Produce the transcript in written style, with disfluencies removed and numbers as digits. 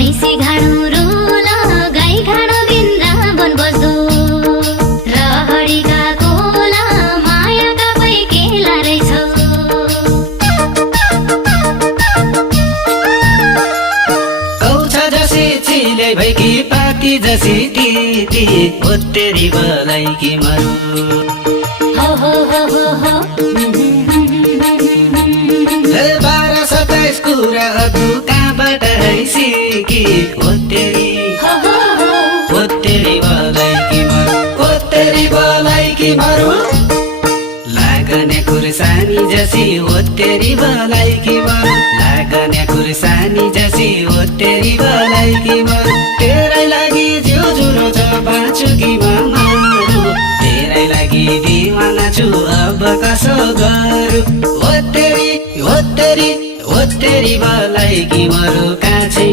भैँसी घाँडो रोल गाई घाँडो वृन्दावन बस्दो रहरी कोला मायाका पैकेला रहेछ कौछा जसी चिले भैकी पाती जसी तिती ओतेरी बलाइकी मरु हो 12-27 कुरा अदु कहाँबाट सिकी ओतेरी बलाइकी मरु लागने खुर्सानी जसी ओतेरी बलाइकी मरु लागने खुर्सानी जसी ओतेरी बलाइकी मरु तेरै लागि जिउ जुरो छ पाँचुकी मारु तेरै लागि दिवाना छु अब कसो गरु ओतेरी बलाइकी मरु काछै